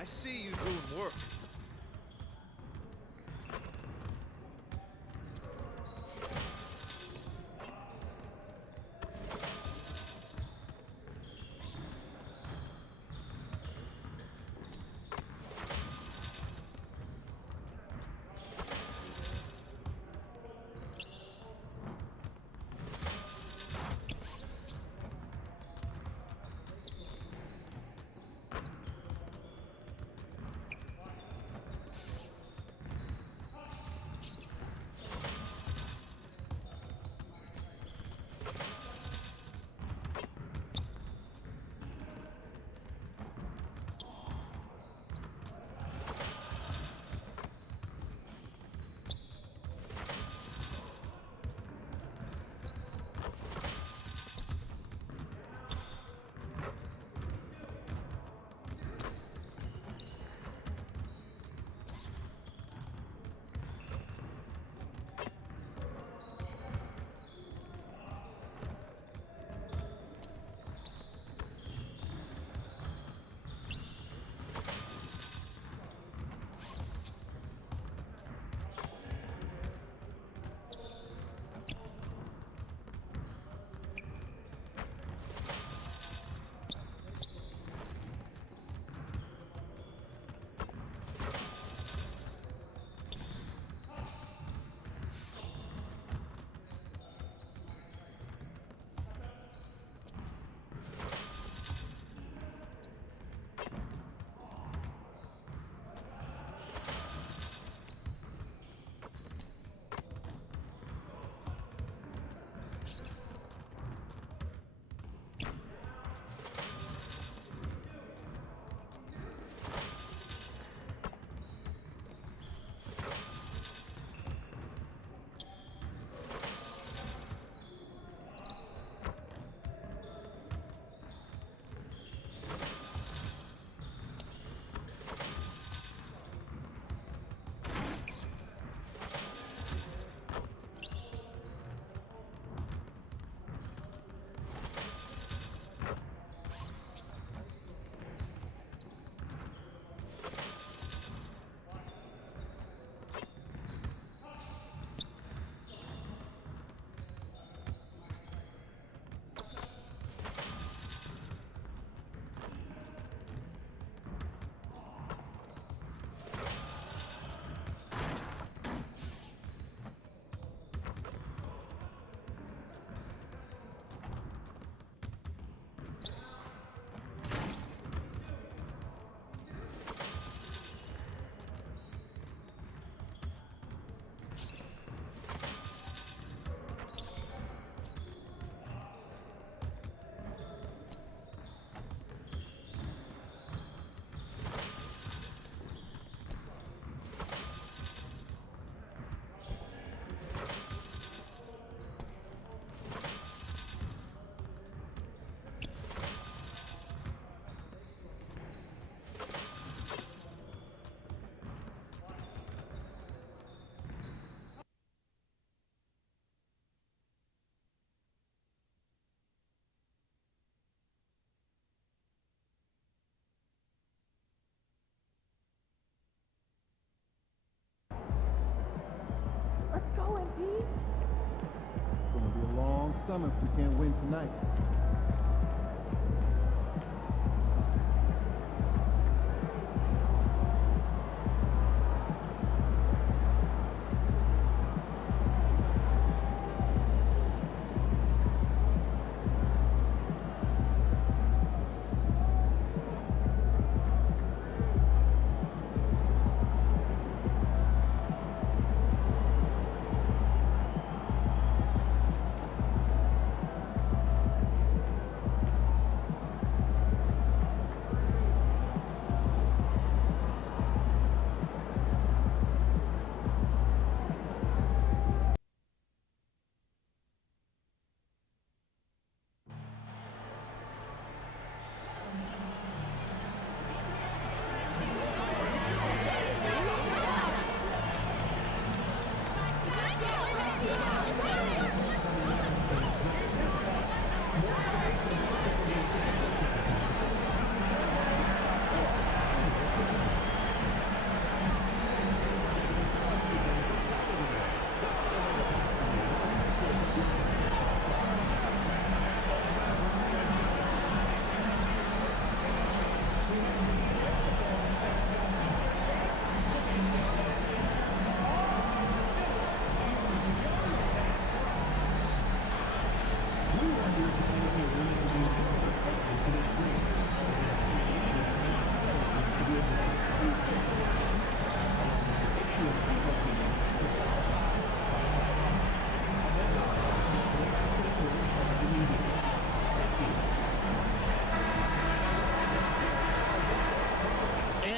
I see you doing work. Let's go, MP. It's gonna be a long summer if we can't win tonight.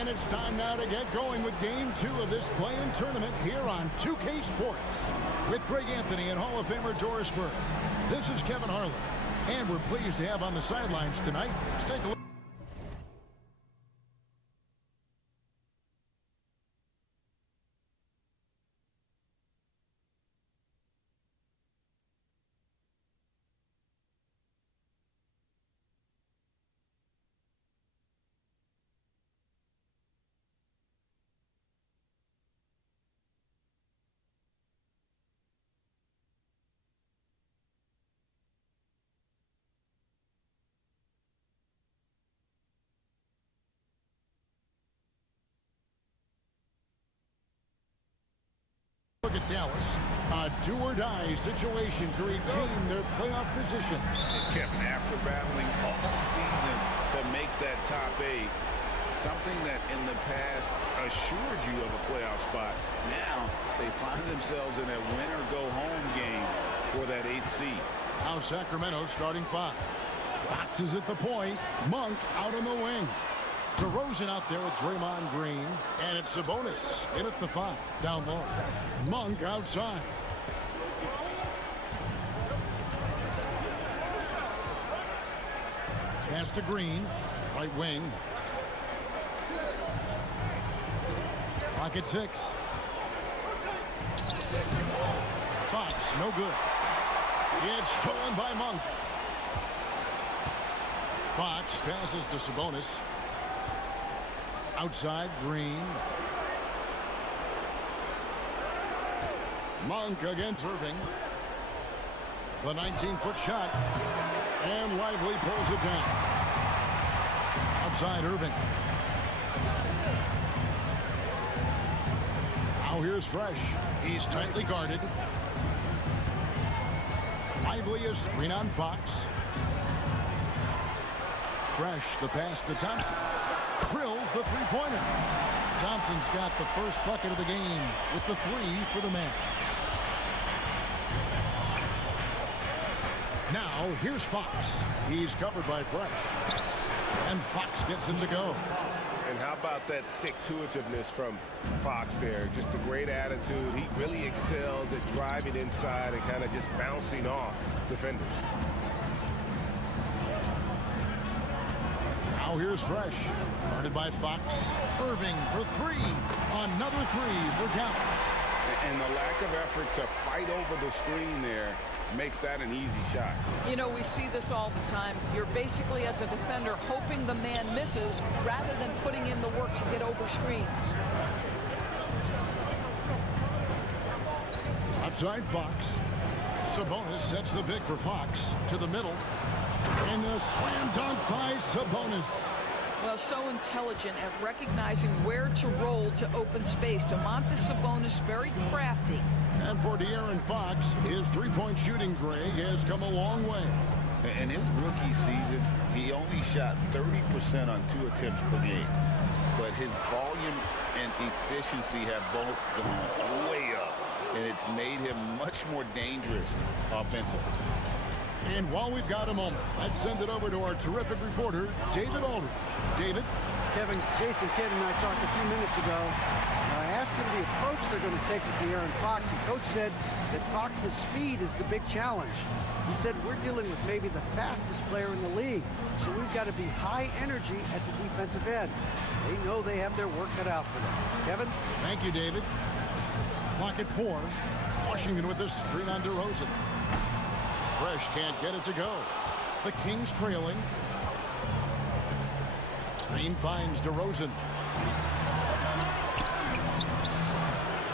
And it's time now to get going with Game 2 of this play-in tournament here on 2K Sports. With Greg Anthony and Hall of Famer Doris Burke. This is Kevin Harlan. And we're pleased to have on the sidelines tonight. Let's take a look. Look at Dallas, a do-or-die situation to retain their playoff position. Kept after battling all season to make that top 8. Something that in the past assured you of a playoff spot. Now they find themselves in a win-or-go-home game for that 8th seed. Now Sacramento starting 5. Fox is at the point. Monk out on the wing. DeRozan out there with Draymond Green. And it's Sabonis in at the 5. Down low. Monk outside. Pass to Green. Right wing. Clock at 6. Fox, no good. It's stolen by Monk. Fox passes to Sabonis. Outside, Green. Monk against Irving. The 19-foot shot. And Lively pulls it down. Outside, Irving. Now here's Fresh. He's tightly guarded. Lively is screen on Fox. Fresh, the pass to Thompson. Drills the three-pointer. Thompson's got the first bucket of the game with the 3 for the Mavs. Now, here's Fox. He's covered by Fresh. And Fox gets it to go. And how about that stick-to-itiveness from Fox there? Just a great attitude. He really excels at driving inside and kind of just bouncing off defenders. Now here's Fresh. Guarded by Fox. Irving for 3. Another 3 for Dallas. And the lack of effort to fight over the screen there makes that an easy shot. You know, we see this all the time. You're basically, as a defender, hoping the man misses rather than putting in the work to get over screens. Outside Fox. Sabonis sets the big for Fox. To the middle. And a slam dunk by Sabonis. Well, so intelligent at recognizing where to roll to open space. Domantas Sabonis, very crafty. And for De'Aaron Fox, his three-point shooting, Greg, has come a long way. In his rookie season, he only shot 30% on 2 attempts per game. But his volume and efficiency have both gone way up. And it's made him much more dangerous offensively. And while we've got a moment, let's send it over to our terrific reporter, David Aldridge. David? Kevin, Jason Kidd and I talked a few minutes ago. I asked him the approach they're going to take with De'Aaron Fox, and Coach said that Fox's speed is the big challenge. He said we're dealing with maybe the fastest player in the league, so we've got to be high energy at the defensive end. They know they have their work cut out for them. Kevin? Thank you, David. Clock at 4. Washington with this screen on DeRozan. Fresh can't get it to go. The Kings trailing. Green finds DeRozan.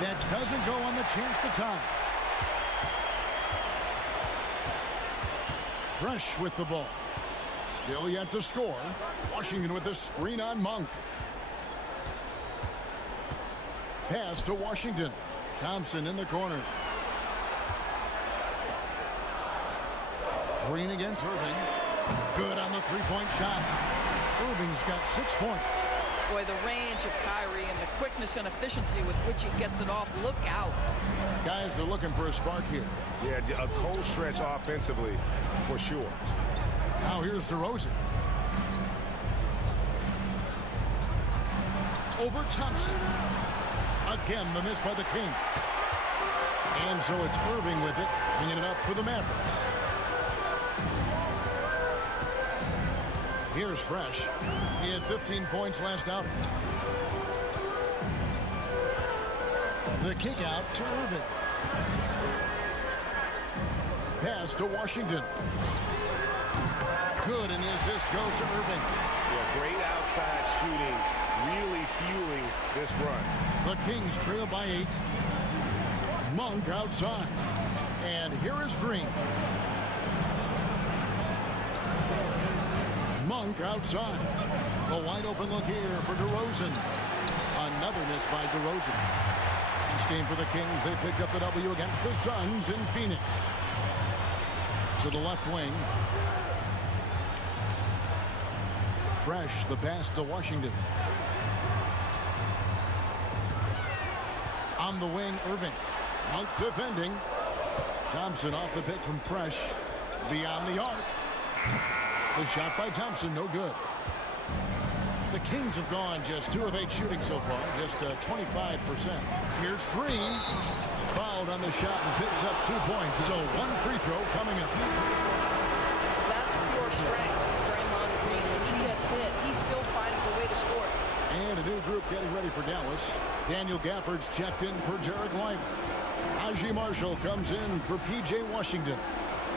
That doesn't go on the chance to tie. Fresh with the ball. Still yet to score. Washington with the screen on Monk. Pass to Washington. Thompson in the corner. Green against Irving. Good on the three-point shot. Irving's got 6 points. Boy, the range of Kyrie and the quickness and efficiency with which he gets it off. Look out. Guys are looking for a spark here. Yeah, a cold stretch offensively for sure. Now here's DeRozan. over Thompson. Again, the miss by the Kings. And so it's Irving with it, bringing it up for the Mavericks. Here's Fresh. He had 15 points last outing. The kick out to Irving. Pass to Washington. Good, and the assist goes to Irving. Yeah, great outside shooting, really fueling this run. The Kings trail by 8. Monk outside. And here is Green. Monk outside. A wide open look here for DeRozan. Another miss by DeRozan. This game for the Kings, they picked up the W against the Suns in Phoenix. To the left wing. Fresh, the pass to Washington. On the wing, Irving. Monk defending. Thompson off the pick from Fresh. Beyond the arc. The shot by Thompson, no good. The Kings have gone just 2 of 8 shooting so far, just 25%. Here's Green. Fouled on the shot and picks up 2 points. So 1 free throw coming up. That's pure strength. Draymond Green, when he gets hit, he still finds a way to score. And a new group getting ready for Dallas. Daniel Gafford's checked in for Derek Lively. Najee Marshall comes in for P.J. Washington.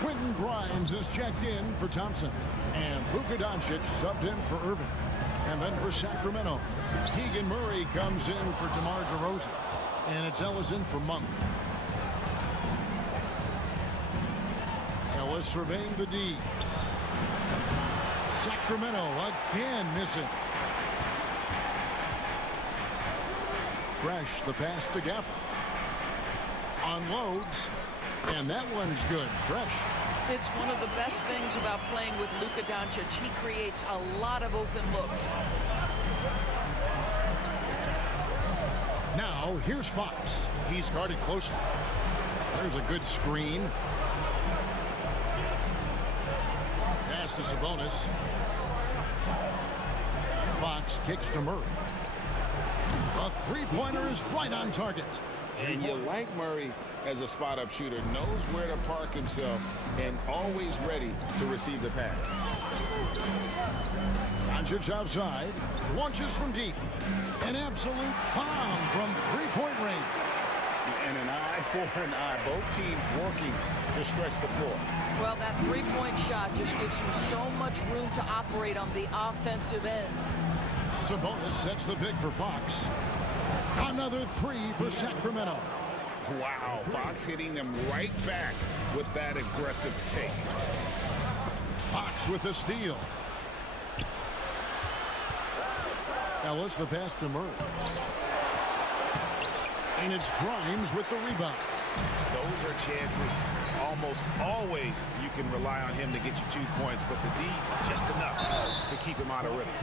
Quentin Grimes is checked in for Thompson. And Luka Doncic subbed in for Irving. And then for Sacramento, Keegan Murray comes in for DeMar DeRozan. And it's Ellis in for Monk. Ellis surveying the D. Sacramento again missing. Fresh, the pass to Gafford. Unloads. And that one's good. Fresh. It's one of the best things about playing with Luka Doncic. He creates a lot of open looks. Now, here's Fox. He's guarded closer. There's a good screen. Pass to Sabonis. Fox kicks to Murray. A three-pointer is right on target. And you like Murray as a spot-up shooter, knows where to park himself, and always ready to receive the pass. Doncic outside, launches from deep. An absolute bomb from three-point range. And an eye for an eye. Both teams working to stretch the floor. Well, that three-point shot just gives you so much room to operate on the offensive end. Sabonis sets the pick for Fox. Another three for Sacramento. Wow, Fox hitting them right back with that aggressive take. Fox with the steal. Ellis the pass to Murray. And it's Grimes with the rebound. Those are chances almost always you can rely on him to get you 2 points, but the D just enough to keep him out of rhythm.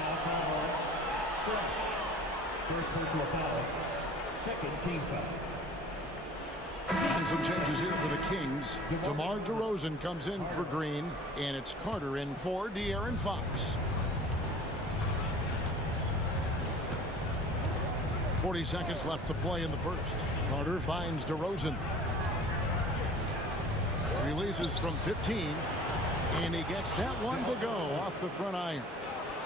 First personal foul. Second team foul. And some changes here for the Kings. DeMar DeRozan comes in for Green, and it's Carter in for De'Aaron Fox. 40 seconds left to play in the first. Carter finds DeRozan. Releases from 15, and he gets that one to go off the front iron.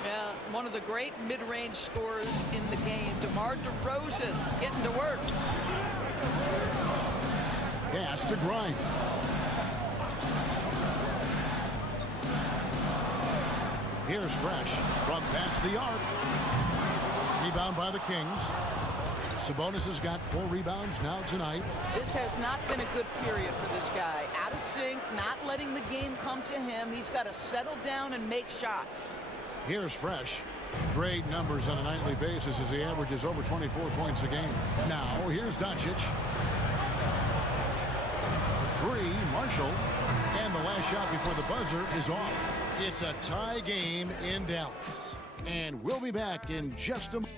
Yeah, one of the great mid-range scorers in the game, DeMar DeRozan, getting to work. Pass to Grimes. Here's Fresh from past the arc. Rebound by the Kings. Sabonis has got 4 rebounds now tonight. This has not been a good period for this guy. Out of sync, not letting the game come to him. He's got to settle down and make shots. Here's Fresh. Great numbers on a nightly basis as he averages over 24 points a game. Now, here's Doncic. 3, Marshall. And the last shot before the buzzer is off. It's a tie game in Dallas. And we'll be back in just a moment.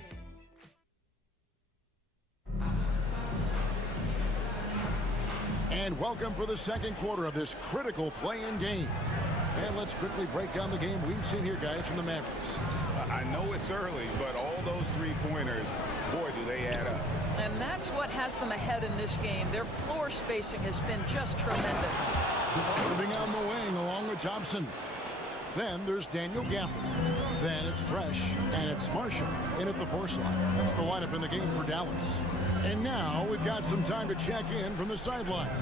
And welcome for the second quarter of this critical play-in game. And let's quickly break down the game we've seen here, guys, from the Mavericks. I know it's early, but all those three-pointers, boy, do they add up. And that's what has them ahead in this game. Their floor spacing has been just tremendous. Moving on the wing along with Thompson. Then there's Daniel Gafford. Then it's Fresh, and it's Marshall in at the 4 slot. That's the lineup in the game for Dallas. And now we've got some time to check in from the sidelines.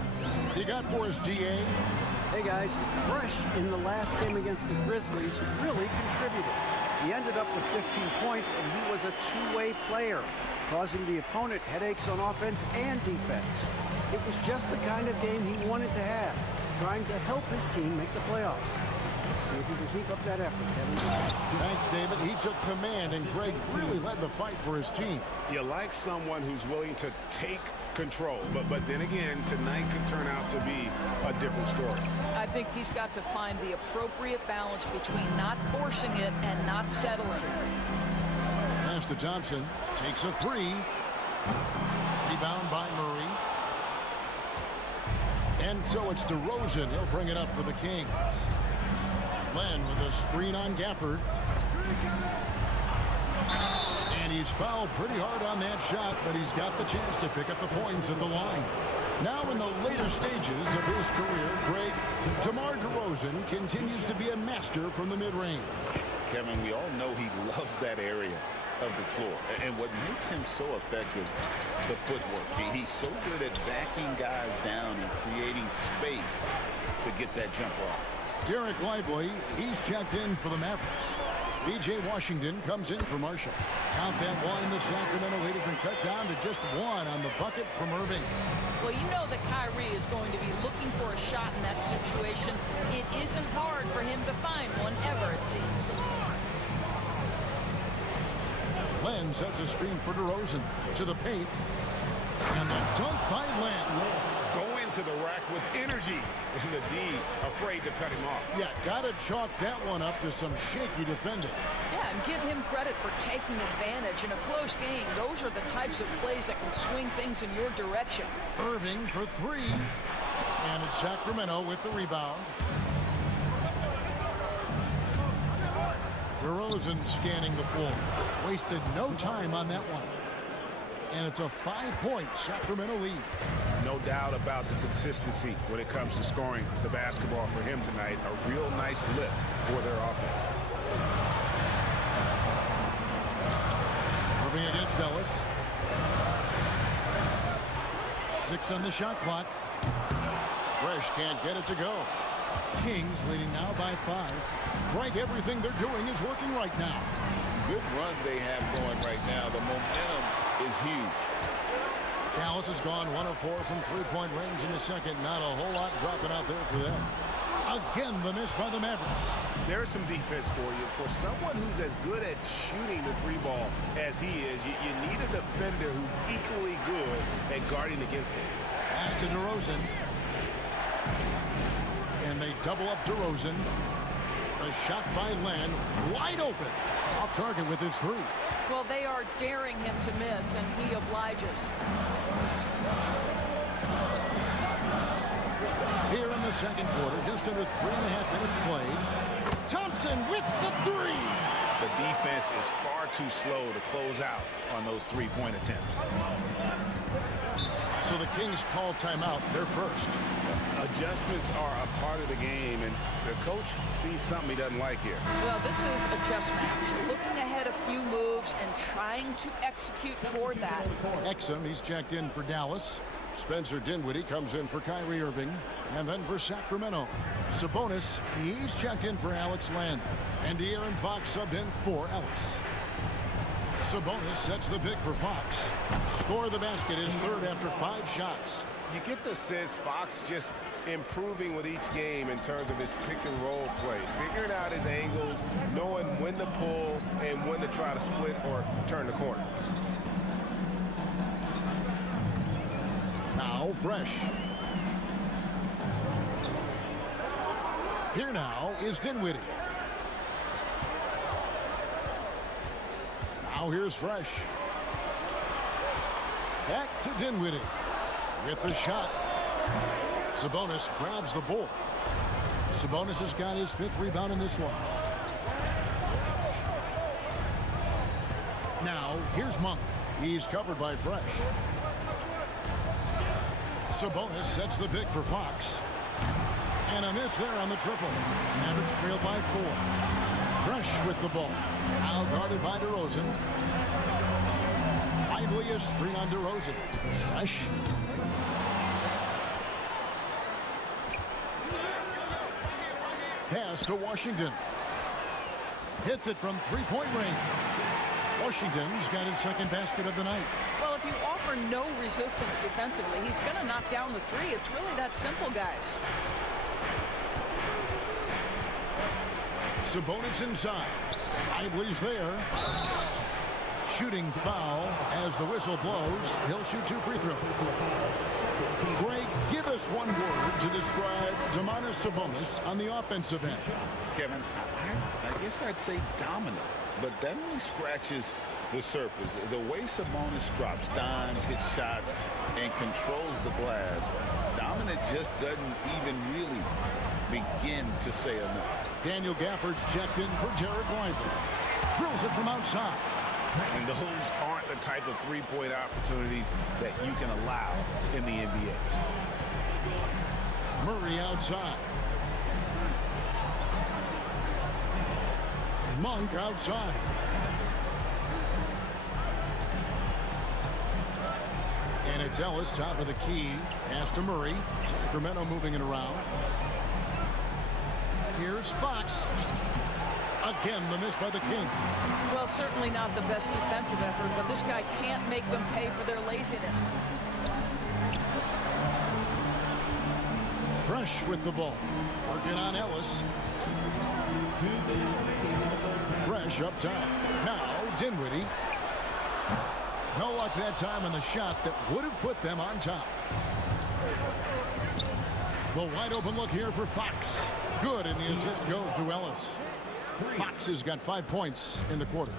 You got for us, DA? Hey guys, Fresh in the last game against the Grizzlies really contributed. He ended up with 15 points, and he was a two-way player, causing the opponent headaches on offense and defense. It was just the kind of game he wanted to have, trying to help his team make the playoffs. Let's see if he can keep up that effort, Kevin. Thanks, David. He took command, and Greg really led the fight for his team. You like someone who's willing to take control, but then again, tonight could turn out to be a different story. I think he's got to find the appropriate balance between not forcing it and not settling. Pass to Thompson. Takes a 3. Rebound by Murray. And so it's DeRozan. He'll bring it up for the Kings. Len with a screen on Gafford. And he's fouled pretty hard on that shot, but he's got the chance to pick up the points at the line. Now in the later stages of his career, Greg, DeMar DeRozan continues to be a master from the mid-range. Kevin, we all know he loves that area of the floor. And what makes him so effective, the footwork. He's so good at backing guys down and creating space to get that jumper off. Derek Lively, he's checked in for the Mavericks. B.J. Washington comes in for Marshall. Count that one. The Sacramento lead has been cut down to just 1 on the bucket from Irving. Well, you know that Kyrie is going to be looking for a shot in that situation. It isn't hard for him to find one ever, it seems. Len sets a screen for DeRozan to the paint. And the dunk by Len. Go into the rack with energy, and the D afraid to cut him off. Yeah, gotta chalk that one up to some shaky defending. Yeah, and give him credit for taking advantage in a close game. Those are the types of plays that can swing things in your direction. Irving for 3. And it's Sacramento with the rebound. DeRozan scanning the floor. Wasted no time on that one. And it's a 5-point Sacramento lead. No doubt about the consistency when it comes to scoring the basketball for him tonight. A real nice lift for their offense. Irving against Ellis. 6 on the shot clock. Fresh can't get it to go. Kings leading now by 5. Greg, everything they're doing is working right now. Good run they have going right now. The momentum is huge. Dallas has gone 1 of 4 from 3-point range in the second. Not a whole lot dropping out there for them. Again, the miss by the Mavericks. There's some defense for you. For someone who's as good at shooting the 3-ball as he is, you need a defender who's equally good at guarding against him. Pass to DeRozan. And they double up DeRozan. The shot by Len, wide open. Off target with his 3. Well, they are daring him to miss, and he obliges. Here in the second quarter, just under 3.5 minutes played. Thompson with the 3. The defense is far too slow to close out on those 3-point attempts. So the Kings call timeout, their first. Adjustments are a part of the game, and the coach sees something he doesn't like here. Well, this is a chess match. Looking ahead a few moves and trying to execute toward that. Exum, he's checked in for Dallas. Spencer Dinwiddie comes in for Kyrie Irving. And then for Sacramento, Sabonis, he's checked in for Alex Len. And De'Aaron Fox subbed in for Ellis. Sabonis sets the pick for Fox. Score the basket is third after 5 shots. You get the sense Fox just improving with each game in terms of his pick-and-roll play, figuring out his angles, knowing when to pull and when to try to split or turn the corner. Now Fresh. Here now is Dinwiddie. Now here's Fresh. Back to Dinwiddie. With the shot. Sabonis grabs the board. Sabonis has got his 5th rebound in this one. Now, here's Monk. He's covered by Fresh. Sabonis sets the pick for Fox. And a miss there on the triple. Mavericks trail by 4. Fresh with the ball. Now guarded by DeRozan. Lively a screen on DeRozan. Fresh. Pass to Washington. Hits it from 3-point range. Washington's got his 2nd basket of the night. Well, if you offer no resistance defensively, he's going to knock down the 3. It's really that simple, guys. Sabonis inside. Lively's there. Shooting foul as the whistle blows. He'll shoot 2 free throws. Greg, give us one word to describe Domantas Sabonis on the offensive end. Kevin, I guess I'd say dominant, but that only scratches the surface. The way Sabonis drops dimes, hits shots, and controls the glass, dominant just doesn't even really begin to say enough. Daniel Gafford's checked in for Jared Lively. Drills it from outside. And those aren't the type of three-point opportunities that you can allow in the NBA. Murray outside. Monk outside. And it's Ellis, top of the key. Pass to Murray. Sacramento moving it around. Here's Fox. Again, the miss by the Kings. Well, certainly not the best defensive effort, but this guy can't make them pay for their laziness. Fresh with the ball. Working on Ellis. Fresh up top. Now, Dinwiddie. No luck that time on the shot that would have put them on top. The wide open look here for Fox. Good, and the assist goes to Ellis. Fox has got 5 points in the quarter.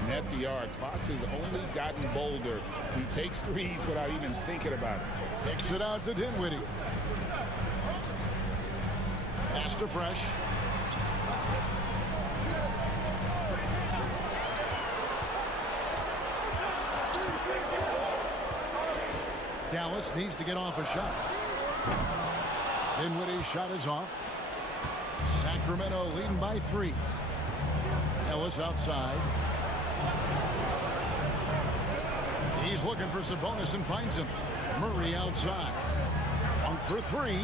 And at the arc, Fox has only gotten bolder. He takes threes without even thinking about it. Takes it out to Dinwiddie. Pass to Fresh. Dallas needs to get off a shot. Dinwiddie's shot is off. Sacramento leading by 3. Ellis outside. He's looking for Sabonis and finds him. Murray outside. Monk for 3.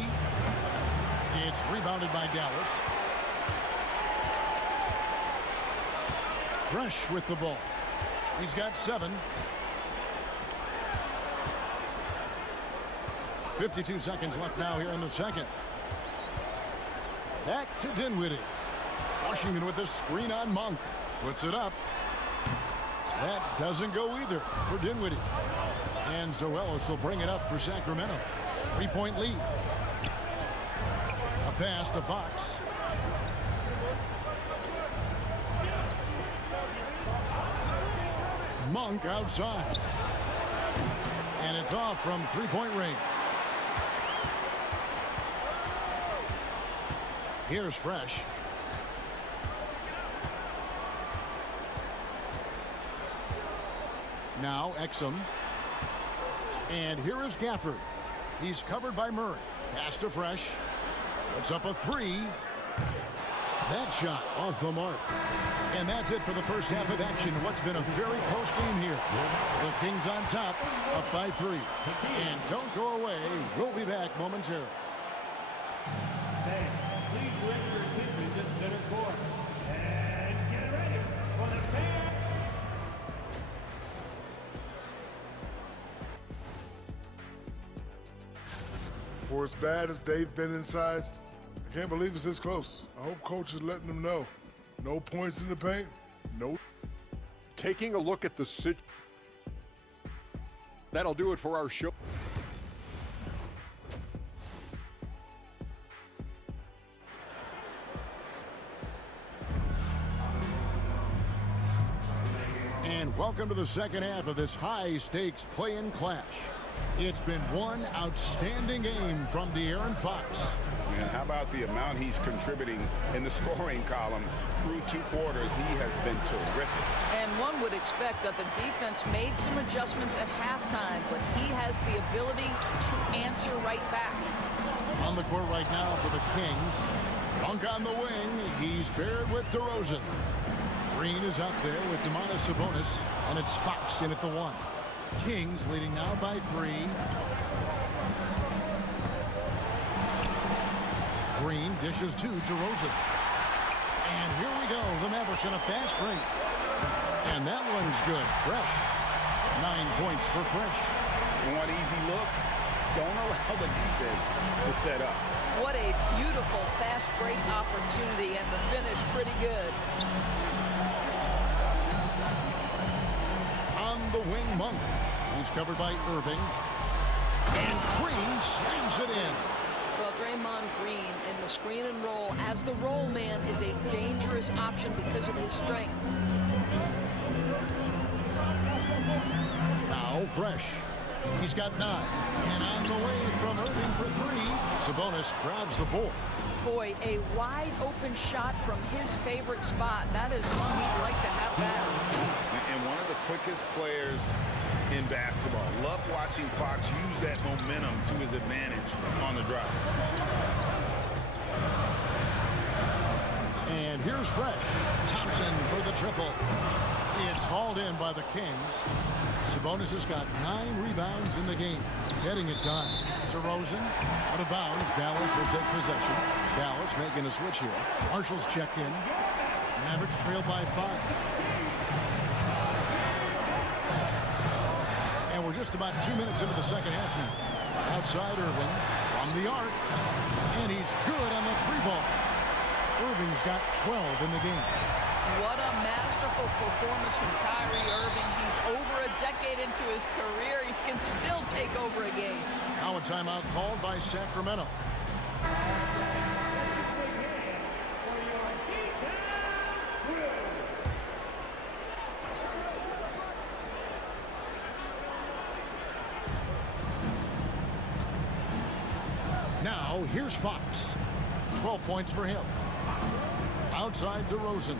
It's rebounded by Dallas. Fresh with the ball. He's got 7. 52 seconds left now here in the second. Back to Dinwiddie. Washington with a screen on Monk. Puts it up. That doesn't go either for Dinwiddie. And so Ellis will bring it up for Sacramento. 3-point lead. A pass to Fox. Monk outside. And it's off from 3-point range. Here's Fresh. Now Exum. And here is Gafford. He's covered by Murray. Pass to Fresh. Puts up a 3. That shot off the mark. And that's it for the first half of action. What's been a very close game here. The Kings on top, up by 3. And don't go away. We'll be back momentarily. Please direct your attention to center court. And get ready for the pair. For as bad as they've been inside, I can't believe it's this close. I hope coach is letting them know. No points in the paint, no. Taking a look at the situation. That'll do it for our show. And welcome to the second half of this high-stakes play-in clash. It's been one outstanding game from De'Aaron Fox. And how about the amount he's contributing in the scoring column through 2 quarters? He has been terrific. And one would expect that the defense made some adjustments at halftime, but he has the ability to answer right back. On the court right now for the Kings. Dunk on the wing. He's paired with DeRozan. Green is out there with Domantas Sabonis, and it's Fox in at the 1. Kings leading now by 3. Green dishes to DeRozan. And here we go. The Mavericks on a fast break. And that one's good. Fresh. 9 points for Fresh. You want easy looks? Don't allow the defense to set up. What a beautiful fast break opportunity, and the finish pretty good. On the wing, Monk. He's covered by Irving. And Green slams it in. Well, Draymond Green in the screen and roll as the roll man is a dangerous option because of his strength. Now Fresh. He's got 9. And on the way from Irving for 3. Sabonis grabs the board. Boy, a wide open shot from his favorite spot. That is one he'd like to have back. And one of the quickest players in basketball. Love watching Fox use that momentum to his advantage on the drive. And here's Fresh. Thompson for the triple. It's hauled in by the Kings. Sabonis has got 9 rebounds in the game. Getting it done. DeRozan out of bounds. Dallas will take possession. Dallas making a switch here. Marshall's checked in. Mavericks trail by 5. And we're just about 2 minutes into the second half now. Outside Irving from the arc. And he's good on the 3-ball. Irving's got 12 in the game. What a masterful performance from Kyrie Irving. He's over a decade into his career. He can still take over a game. Now a timeout called by Sacramento. Now here's Fox. 12 points for him. Outside DeRozan.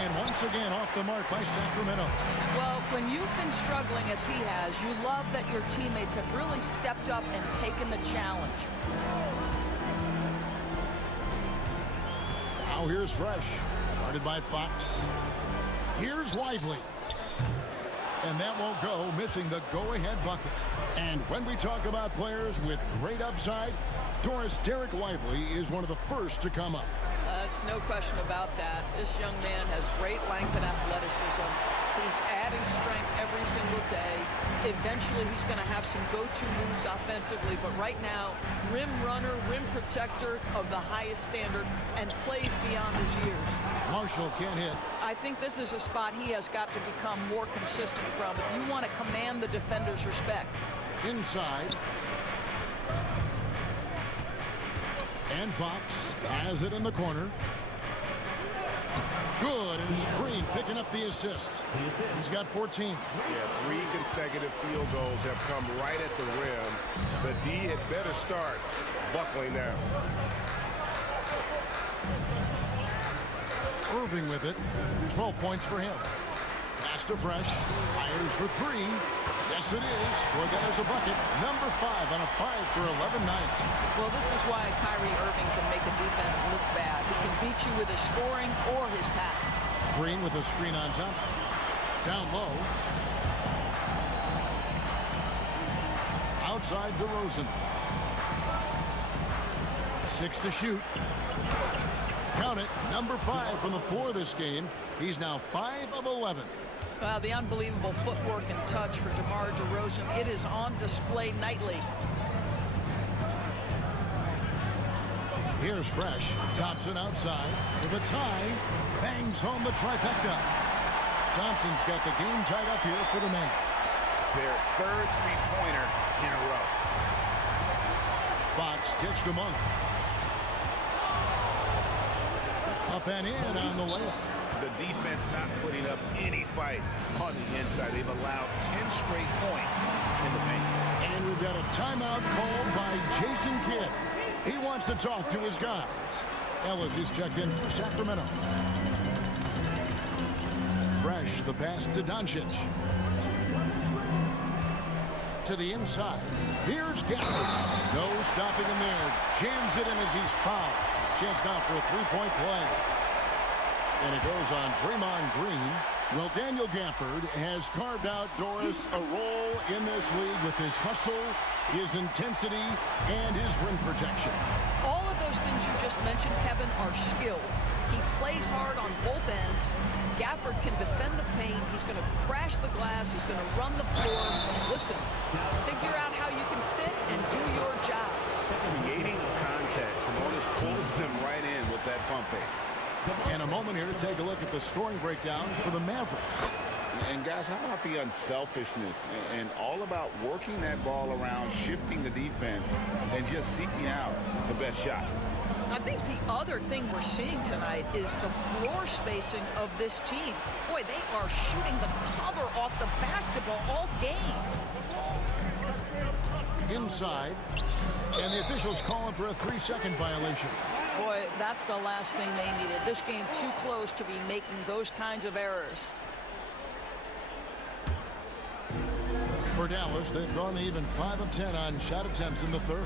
And once again off the mark by Sacramento. Well, when you've been struggling as he has, you love that your teammates have really stepped up and taken the challenge. Now here's Fresh. Guarded by Fox. Here's Lively. And that won't go, missing the go-ahead bucket. And when we talk about players with great upside, Derek Lively is one of the first to come up. That's no question about that. This young man has great length and athleticism. He's adding strength every single day. Eventually, he's going to have some go-to moves offensively, but right now, rim runner, rim protector of the highest standard, and plays beyond his years. Marshall can't hit. I think this is a spot he has got to become more consistent from if you want to command the defender's respect. Inside. And Fox has it in the corner. Good, and it's Green picking up the assist. He's got 14. Yeah, 3 consecutive field goals have come right at the rim. The D had better start buckling down. Irving with it. 12 points for him. Pass to Fresh. Fires for 3. Yes, it is. Scored that as a bucket. Number 5 on a 5-for-11 night. Well, this is why Kyrie Irving can make a defense look bad. He can beat you with his scoring or his passing. Green with a screen on Thompson. Down low. Outside DeRozan. 6 to shoot. Count it. Number 5 from the floor this game. He's now 5 of 11. Wow, the unbelievable footwork and touch for DeMar DeRozan. It is on display nightly. Here's Fresh. Thompson outside for the tie. Bangs home the trifecta. Thompson's got the game tied up here for the Mavericks. Their 3rd three-pointer in a row. Fox kicks to Monk. Up and in on the layup. The defense not putting up any fight on the inside. They've allowed 10 straight points in the paint. And we've got a timeout called by Jason Kidd. He wants to talk to his guys. Ellis is checked in for Sacramento. Fresh, the pass to Doncic. To the inside. Here's Gafford. No stopping him there. Jams it in as he's fouled. Chance now for a three-point play. And it goes on Draymond Green. Well, Daniel Gafford has carved out, Doris, a role in this league with his hustle, his intensity, and his rim protection. All of those things you just mentioned, Kevin, are skills. He plays hard on both ends. Gafford can defend the paint. He's going to crash the glass. He's going to run the floor. Listen, figure out how you can fit and do your job. Creating contact. Sabonis pulls them right in with that pump fake. And a moment here to take a look at the scoring breakdown for the Mavericks. And guys, how about the unselfishness and all about working that ball around, shifting the defense, and just seeking out the best shot? I think the other thing we're seeing tonight is the floor spacing of this team. Boy, they are shooting the cover off the basketball all game. Inside, and the officials calling for a 3-second violation. Boy, that's the last thing they needed. This game too close to be making those kinds of errors. For Dallas, they've gone even 5 of 10 on shot attempts in the third.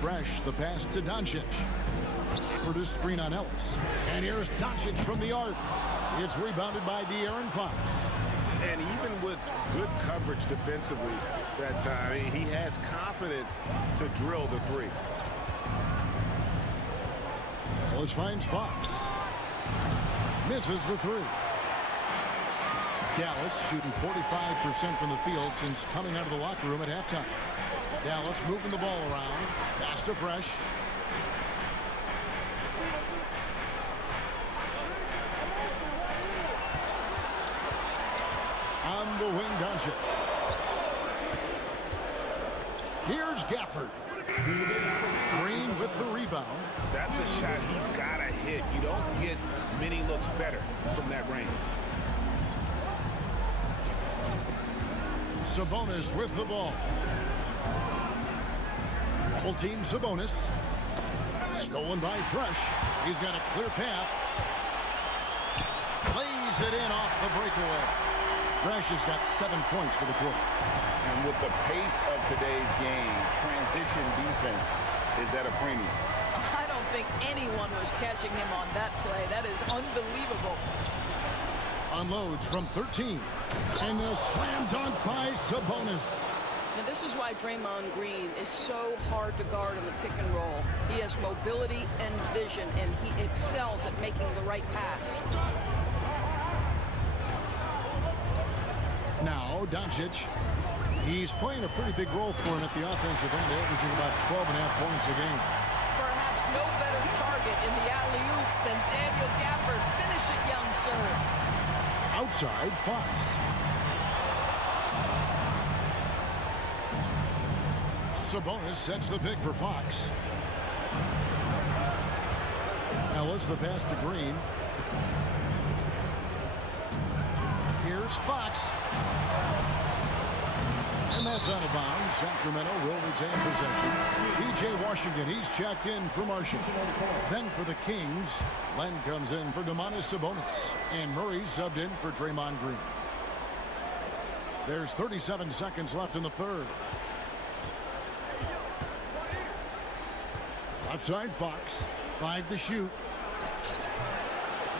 Fresh, the pass to Doncic. For the screen on Ellis. And here's Doncic from the arc. It's rebounded by De'Aaron Fox. And even with good coverage defensively that time, he has confidence to drill the three. Ellis finds Fox. Misses the three. Dallas shooting 45% from the field since coming out of the locker room at halftime. Dallas moving the ball around. Pass to Fresh. On the wing, Doncic. Here's Gafford. Green with the rebound. That's a shot he's got to hit. You don't get many looks better from that range. Sabonis with the ball. Double team Sabonis. Stolen by Fresh. He's got a clear path. Lays it in off the breakaway. Fresh has got 7 points for the quarter. And with the pace of today's game, transition defense is at a premium. I don't think anyone was catching him on that play. That is unbelievable. Unloads from 13. And the slam dunk by Sabonis. Now, this is why Draymond Green is so hard to guard in the pick and roll. He has mobility and vision, and he excels at making the right pass. Now, Doncic. He's playing a pretty big role for him at the offensive end, averaging about 12.5 points a game. Perhaps no better target in the alley-oop than Daniel Gafford. Finish it, young sir. Outside, Fox. Sabonis sets the pick for Fox. Ellis, the pass to Green. Here's Fox. And that's out of bounds. Sacramento will retain possession. P.J. Washington, he's checked in for Marshall. Then for the Kings, Len comes in for Domantas Sabonis. And Murray subbed in for Draymond Green. There's 37 seconds left in the third. Left side, Fox. 5 to shoot.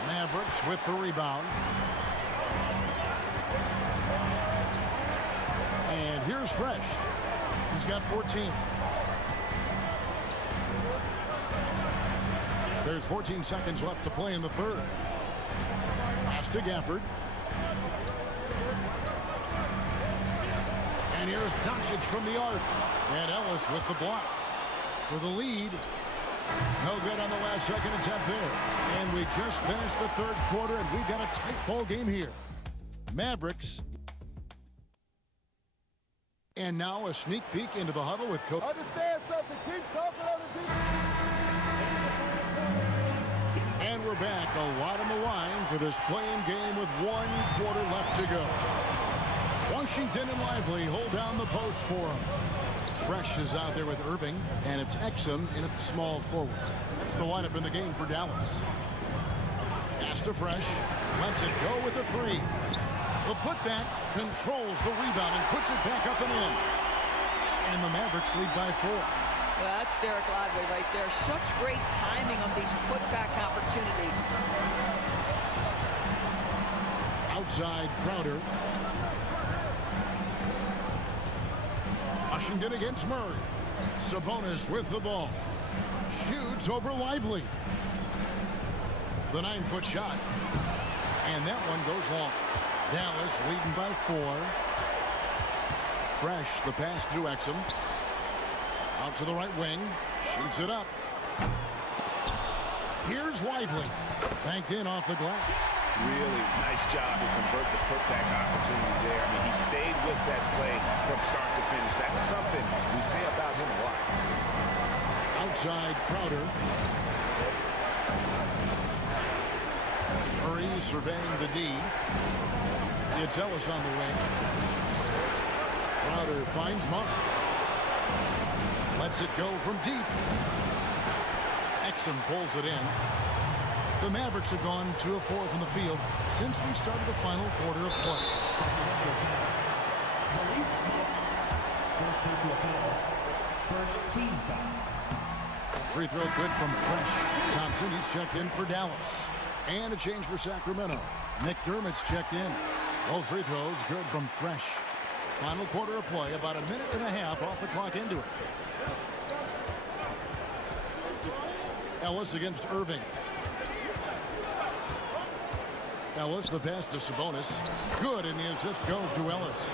Mavericks with the rebound. And here's Fresh. He's got 14. There's 14 seconds left to play in the third. Pass to Gafford. And here's Doncic from the arc. And Ellis with the block. For the lead. No good on the last second attempt there. And we just finished the third quarter, and we've got a tight ball game here. Mavericks. And now a sneak peek into the huddle with Coach. Understand something. Keep talking on the defense. And we're we're back. A lot on the line for this play-in game with 1 quarter left to go. Washington and Lively hold down the post for him. Fresh is out there with Irving, and it's Exum in at small forward. That's the lineup in the game for Dallas. Pass to Fresh. Lets it go with a 3. The putback controls the rebound and puts it back up and in. And the Mavericks lead by 4. Well, that's Derek Lively right there. Such great timing on these putback opportunities. Outside Crowder. Washington against Murray. Sabonis with the ball. Shoots over Lively. The 9-foot shot. And that one goes long. Dallas leading by 4. Fresh, the pass to Exum. Out to the right wing. Shoots it up. Here's Lively. Banked in off the glass. Really nice job to convert the putback opportunity there. I mean, he stayed with that play from start to finish. That's something we say about him a lot. Outside Crowder. Murray surveying the D. It's Ellis on the wing. Crowder finds Monk. Lets it go from deep. Exum pulls it in. The Mavericks have gone 2 of 4 from the field since we started the final quarter of play. First team foul. Free throw good from Fresh. Thompson, he's checked in for Dallas. And a change for Sacramento. McDermott's checked in. Both free throws good from Fresh. Final quarter of play, about a minute and a half off the clock into it. Ellis against Irving. Ellis, the pass to Sabonis. Good, and the assist goes to Ellis.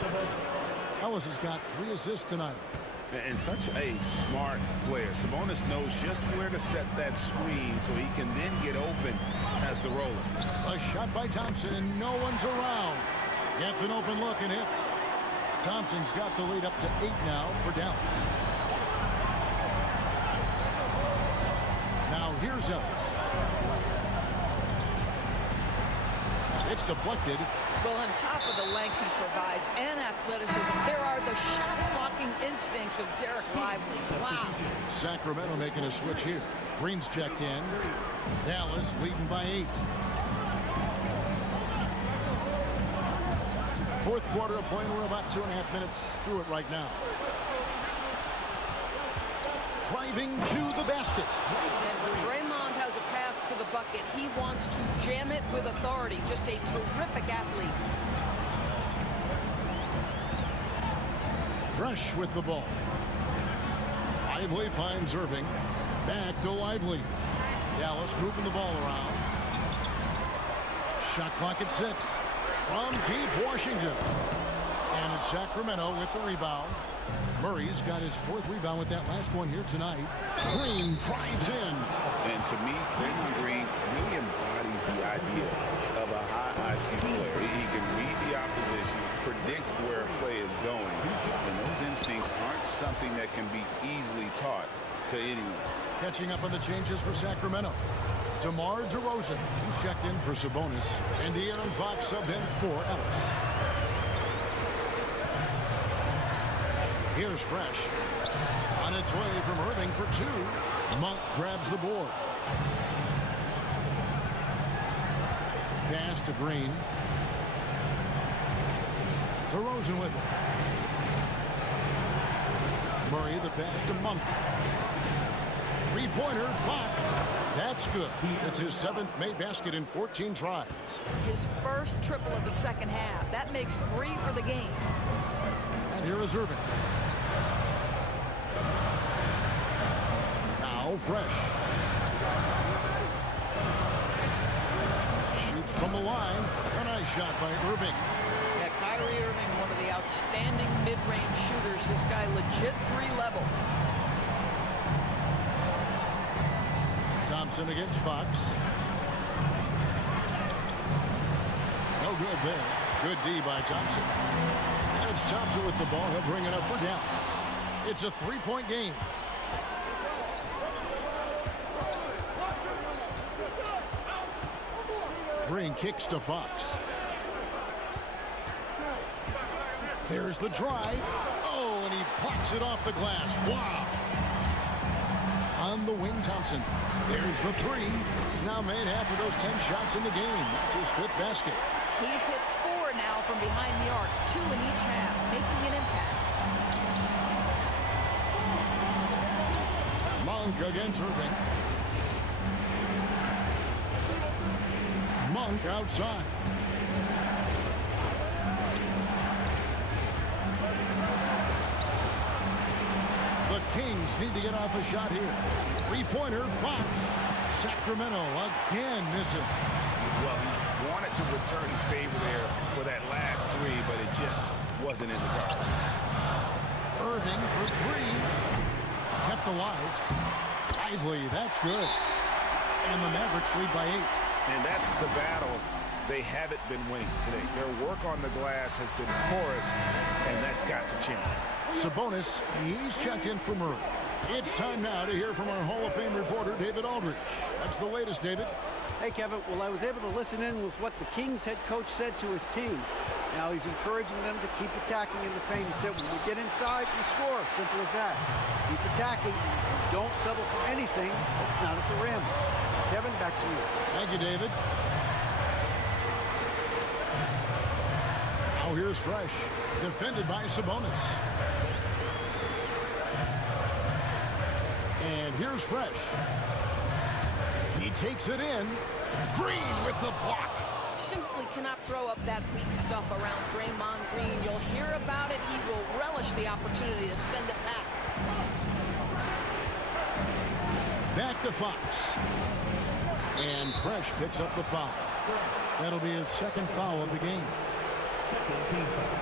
Ellis has got 3 assists tonight. And such a smart player. Sabonis knows just where to set that screen so he can then get open as the roller. A shot by Thompson, and no one's around. Gets an open look and hits. Thompson's got the lead up to 8 now for Dallas. Now here's Ellis. It's deflected. Well, on top of the length he provides and athleticism, there are the shot-blocking instincts of Derek Lively. Wow. Sacramento making a switch here. Green's checked in. Dallas leading by 8. Fourth quarter of play, and we're about 2.5 minutes through it right now. Driving to the basket. And when Draymond has a path to the bucket, he wants to jam it with authority. Just a terrific athlete. Fresh with the ball. Lively finds Irving. Back to Lively. Dallas moving the ball around. Shot clock at 6. From deep Washington. And it's Sacramento with the rebound. Murray's got his 4th rebound with that last one here tonight. Green drives in. And to me, Draymond Green really embodies the idea of a high IQ player. He can read the opposition, predict where a play is going, and those instincts aren't something that can be easily taught to anyone. Catching up on the changes for Sacramento. DeMar DeRozan, he's checked in for Sabonis, and De'Aaron Fox sub in for Ellis. Here's Fresh. On its way from Irving for 2. Monk grabs the board. Pass to Green. DeRozan with it. Murray, the pass to Monk. 3-pointer, Fox. That's good. It's his 7th made basket in 14 tries. His first triple of the second half. That makes 3 for the game. And here is Irving. Now Fresh. Shoots from the line. A nice shot by Irving. Yeah, Kyrie Irving, one of the outstanding mid-range shooters. This guy legit 3-level. Thompson against Fox. No good there. Good D by Thompson. And it's Thompson with the ball. He'll bring it up for Dallas. It's a 3-point game. Green kicks to Fox. There's the drive. Oh, and he blocks it off the glass. Wow. On the wing, Thompson. There's the three. He's now made half of those 10 shots in the game. That's his 5th basket. He's hit 4 now from behind the arc, 2 in each half, making an impact. Monk against Irving. Monk outside. The Kings need to get off a shot here. 3-pointer, Fox. Sacramento again missing. Well, he wanted to return the favor there for that last 3, but it just wasn't in the cards. Irving for 3. Kept alive. Lively, that's good. And the Mavericks lead by 8. And that's the battle they haven't been winning today. Their work on the glass has been porous, and that's got to change. Sabonis, he's checked in for Murray. It's time now to hear from our Hall of Fame reporter, David Aldridge. What's the latest, David? Hey, Kevin. Well, I was able to listen in with what the Kings head coach said to his team. Now he's encouraging them to keep attacking in the paint. He said, when we get inside, we score. Simple as that. Keep attacking. Don't settle for anything that's not at the rim. Kevin, back to you. Thank you, David. Now here's Fresh, defended by Sabonis. And here's Fresh. He takes it in. Green with the block. Simply cannot throw up that weak stuff around Draymond Green. You'll hear about it. He will relish the opportunity to send it back. Back to Fox. And Fresh picks up the foul. That'll be his 2nd foul of the game. Second team foul.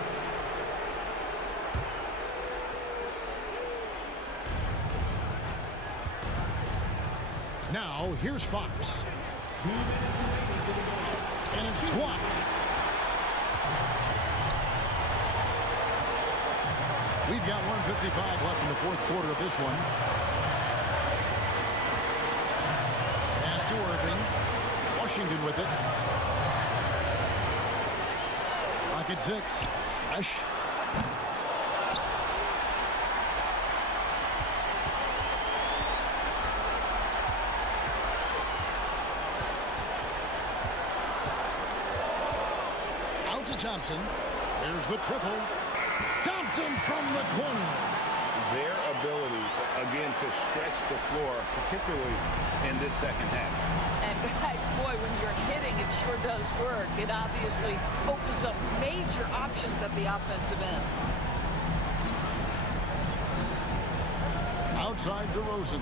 Now, here's Fox. And it's blocked. We've got 1:55 left in the 4th quarter of this one. Pass to Irving. Washington with it. Rocket 6. Fresh. To Thompson. There's the triple. Thompson from the corner. Their ability, again, to stretch the floor, particularly in this 2nd half. And guys, boy, when you're hitting, it sure does work. It obviously opens up major options at the offensive end. Outside DeRozan.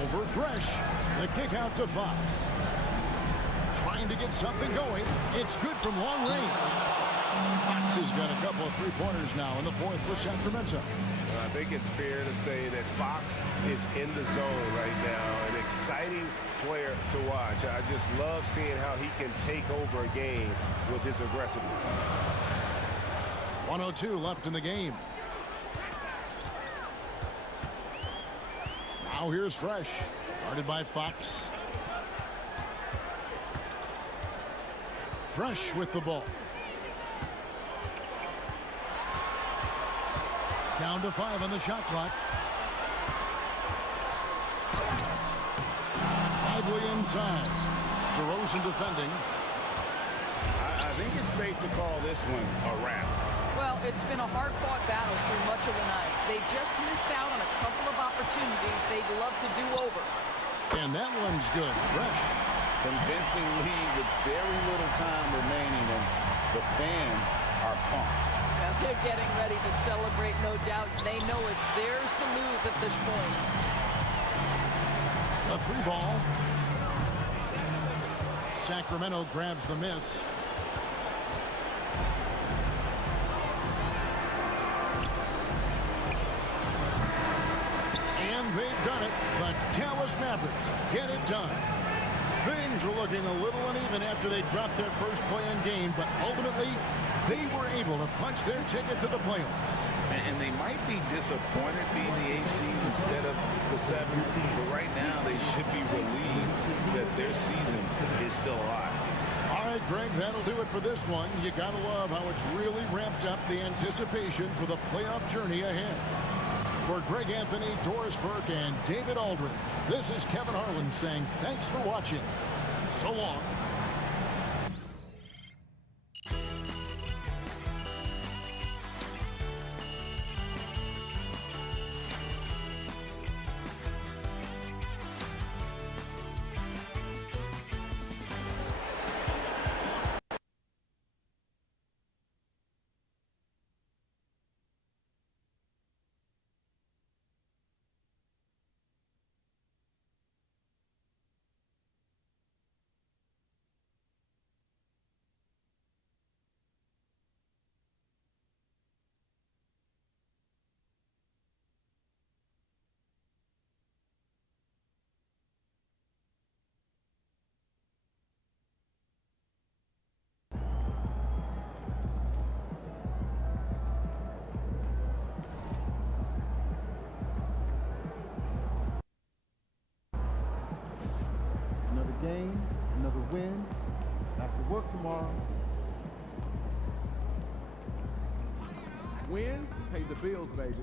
Over Fresh. The kick out to Fox. Trying to get something going. It's good from long range. Fox has got a couple of 3-pointers now in the 4th for Sacramento. I think it's fair to say that Fox is in the zone right now. An exciting player to watch. I just love seeing how he can take over a game with his aggressiveness. 1:02 left in the game. Now here's Fresh. Guarded by Fox. Fresh with the ball. Down to 5 on the shot clock. Lively inside. DeRozan defending. I think it's safe to call this one a wrap. Well, it's been a hard-fought battle through much of the night. They just missed out on a couple of opportunities they'd love to do over. And that one's good. Fresh. Convincing lead with very little time remaining, and the fans are pumped. Well, they're getting ready to celebrate, no doubt. They know it's theirs to lose at this point. A 3-ball. Sacramento grabs the miss. And they've done it. The Dallas Mavericks get it done. Things were looking a little uneven after they dropped their first play-in game, but ultimately, they were able to punch their ticket to the playoffs. And they might be disappointed being the 8th seed instead of the 7th, but right now they should be relieved that their season is still alive. All right, Greg, that'll do it for this one. You gotta love how it's really ramped up the anticipation for the playoff journey ahead. For Greg Anthony, Doris Burke, and David Aldridge, this is Kevin Harlan saying thanks for watching. So long. Another game, another win. Back to work tomorrow. Wins pay the bills, baby.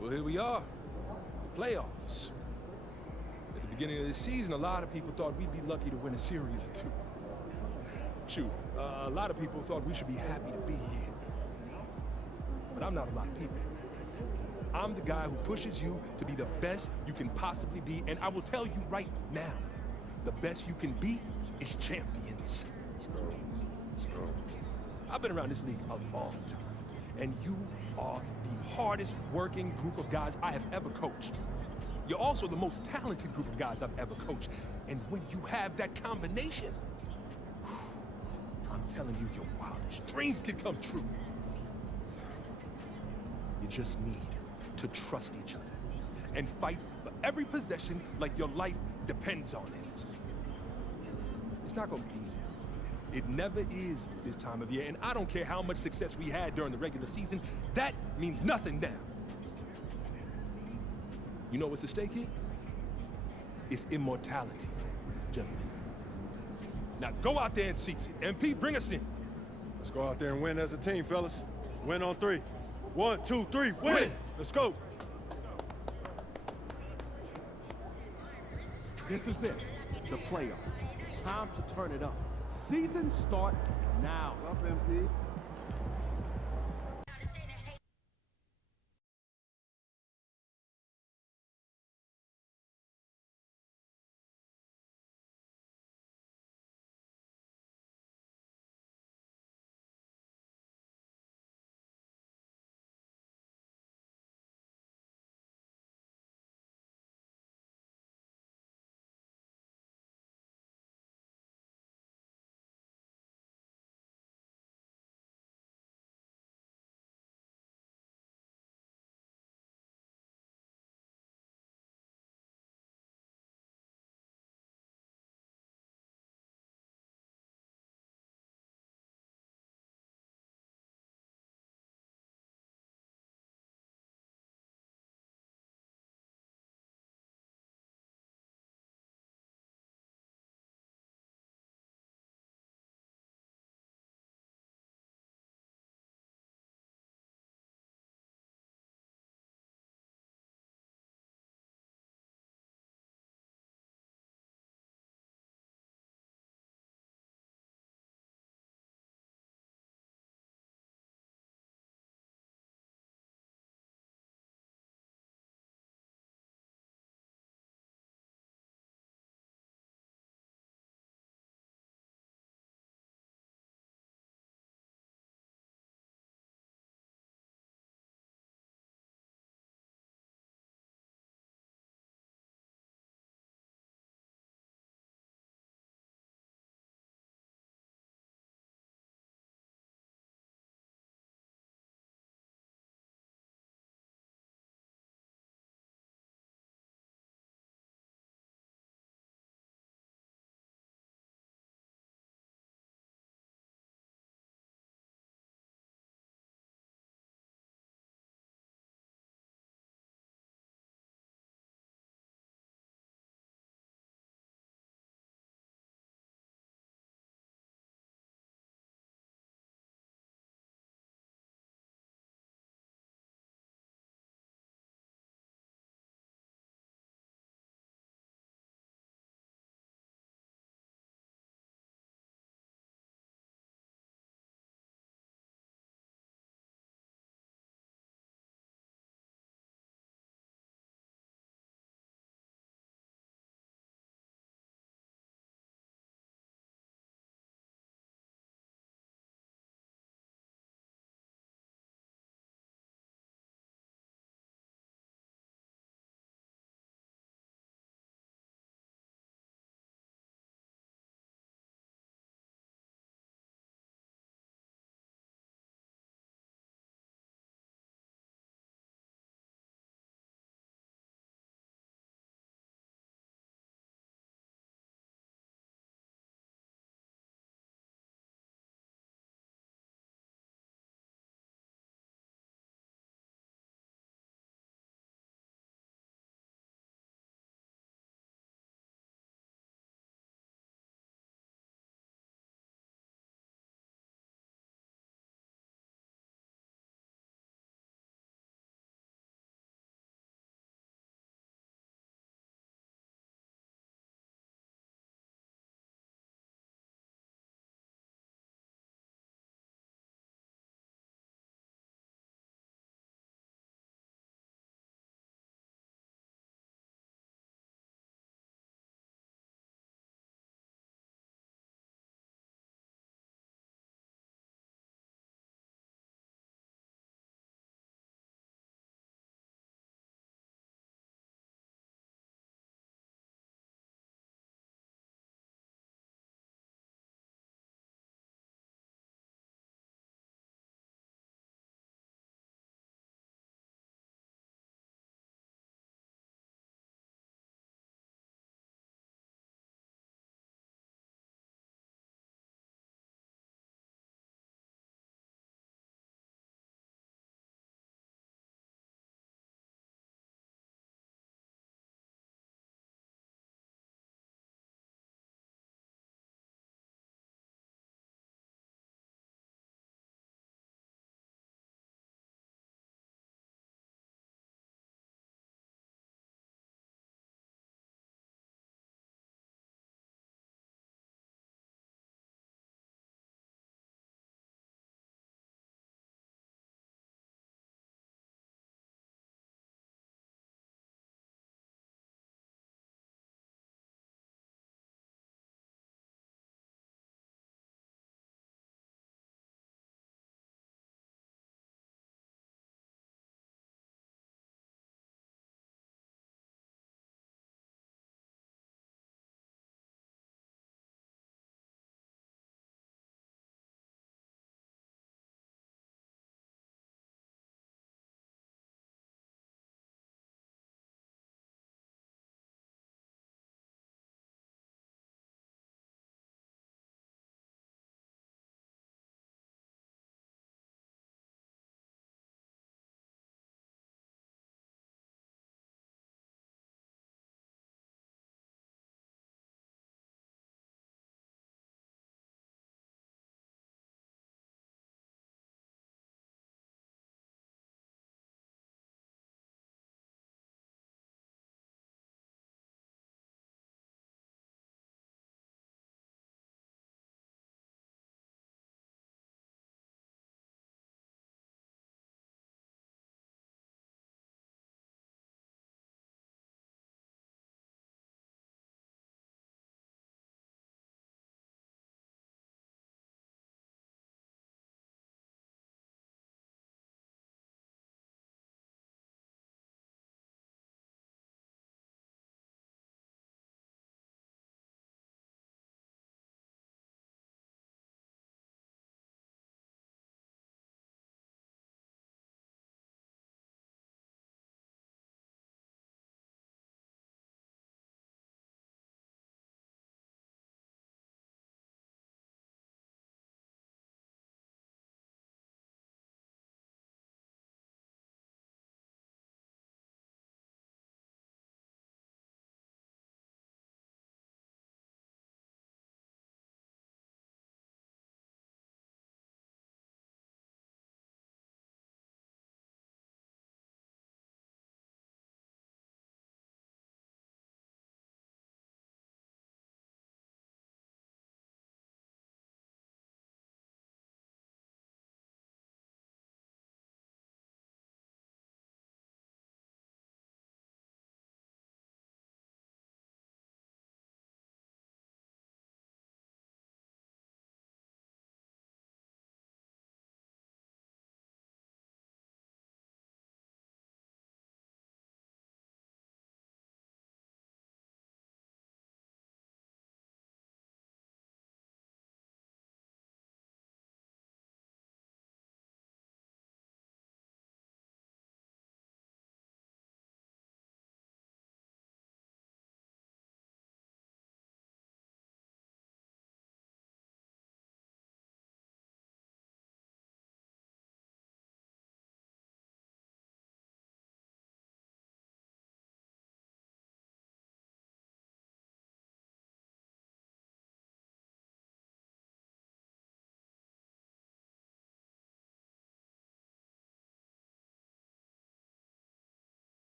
Well, here we are, the playoffs. At the beginning of the season, a lot of people thought we'd be lucky to win a series or two. Shoot, a lot of people thought we should be happy to be here. But I'm not a lot of people. I'm the guy who pushes you to be the best you can possibly be, and I will tell you right now, the best you can be is champions. Let's go. I've been around this league a long time, and you are the hardest working group of guys I have ever coached. You're also the most talented group of guys I've ever coached. And when you have that combination, I'm telling you, your wildest dreams can come true. You just need to trust each other and fight for every possession like your life depends on it. It's not gonna be easy. It never is this time of year, and I don't care how much success we had during the regular season, that means nothing now. You know what's at stake here? It's immortality, gentlemen. Now go out there and seize it. MP, bring us in. Let's go out there and win as a team, fellas. Win on 3. 1, 2, 3, win! Let's go. This is it, the playoffs. Time to turn it up. Season starts now. What's up, MP?